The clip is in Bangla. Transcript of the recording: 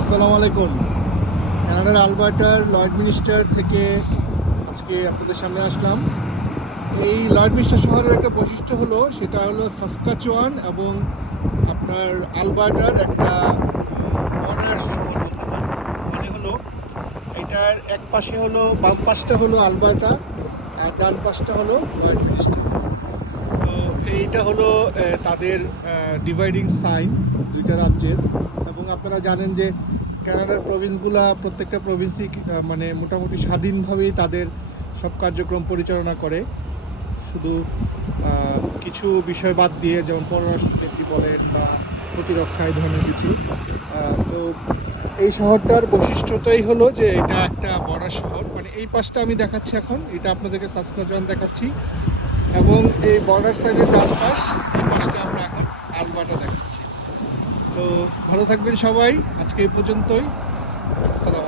আসসালামু আলাইকুম। কানাডার আলবার্টার লয়েডমিনিস্টার থেকে আজকে আপনাদের সামনে আসলাম। এই লয়েডমিনিস্টার শহরের একটা বৈশিষ্ট্য হলো, সেটা হলো সাসকাচুয়ান এবং আপনার আলবার্টার একটা বর্ডার শহর বলতে পারেন। মানে হলো এটার এক পাশে হলো, বাম পাশটা হলো আলবার্টা আর ডান পাশটা হলো লয়েডমিনিস্টার। তো এইটা হলো তাদের ডিভাইডিং সাইন দুইটা রাজ্যের। এবং আপনারা জানেন যে কানাডার প্রভিন্সগুলা, প্রত্যেকটা প্রভিন্সই মানে মোটামুটি স্বাধীনভাবেই তাদের সব কার্যক্রম পরিচালনা করে, শুধু কিছু বিষয় বাদ দিয়ে, যেমন পররাষ্ট্রনীতি বলেন বা প্রতিরক্ষা, এই ধরনের কিছু। তো এই শহরটার বৈশিষ্ট্যটাই হলো যে এটা একটা বর্ডার শহর। মানে এই পাশটা আমি দেখাচ্ছি এখন, এটা আপনাদেরকে সাসকাচুয়ান দেখাচ্ছি, এবং এই বর্ডার সাইডের ডান পাশ, এই পাশটা আমরা এখন আলবার্টা দেখাচ্ছি। তো ভালো থাকবেন সবাই, আজকে এই পর্যন্তই। আসসালাম।